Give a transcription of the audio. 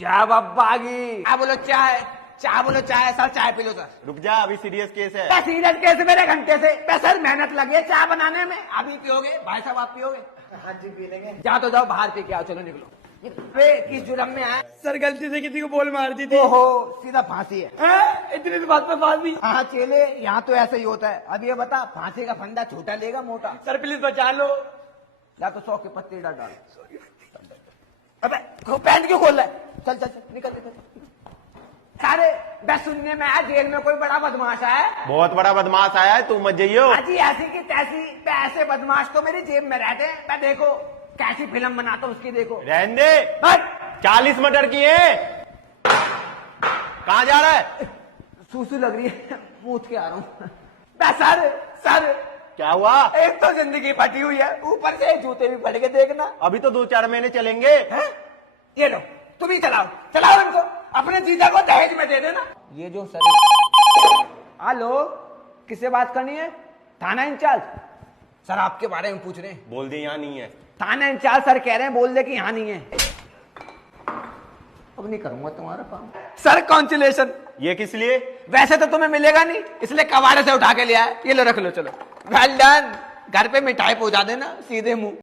जा बब्बागी। क्या बोलो चाय, चाय बोलो चाय सर, चाय पी लो सर। रुक जा, अभी सीरियस केस है। सीरियस केस मेरे घंटे से सर, मेहनत लगी है चाय बनाने में। अभी पियोगे भाई साहब, आप पियोगे? हाँ जी पी लेंगे। जा तो जाओ बाहर पी के आओ, चलो निकलो। किस जुर्म में आए? सर गलती से किसी को बोल मार दी थी। ओहो, सीधा फांसी है। इतनी भी बात पे फांसी। हाँ चेले, यहाँ तो ऐसा ही होता है। अब ये बता, फांसी का फंडा छोटा लेगा मोटा? सर प्लीज बचा लो। या तो 100 के पत्ते डाल। अबे पैंट क्यों खोल रहा है? चल चल चल, निकल निकल। सारे बस सुनने में आया जेल में कोई बड़ा बदमाश है। बहुत बड़ा बदमाश आया है, तू मत जाइयो। अजी ऐसी की तैसी, ऐसे बदमाश तो मेरी जेब में रहते हैं। मैं देखो कैसी फिल्म बनाता हूँ उसकी, देखो। रहने दे। 40 मर्डर किए। कहाँ जा रहा है? सूसू लग रही है, पूछ के आ रहा हूँ। सर सर, क्या हुआ? एक तो जिंदगी फटी हुई है, ऊपर से जूते भी फट के देखना। अभी तो 2-4 महीने चलेंगे। ये लो, तुम ही चलाओ, चलाओ इनको। अपने जीजा को दहेज में दे देना। ये जो सर, हेलो, किससे बात करनी है? थाना इंचार्ज सर, आपके बारे में पूछ रहे हैं। बोल दे यहाँ नहीं है। थाना इंचार्ज सर कह रहे हैं, बोल दे कि यहाँ नहीं है। अब नहीं करूंगा तुम्हारा काम सर। कॉन्सुलेशन। ये किस लिए? वैसे तो तुम्हें मिलेगा नहीं, इसलिए कबाड़े से उठा के लिया है। ये लो, रख लो, चलो। Well done. घर पे मिठाई पहुंचा देना सीधे मुंह।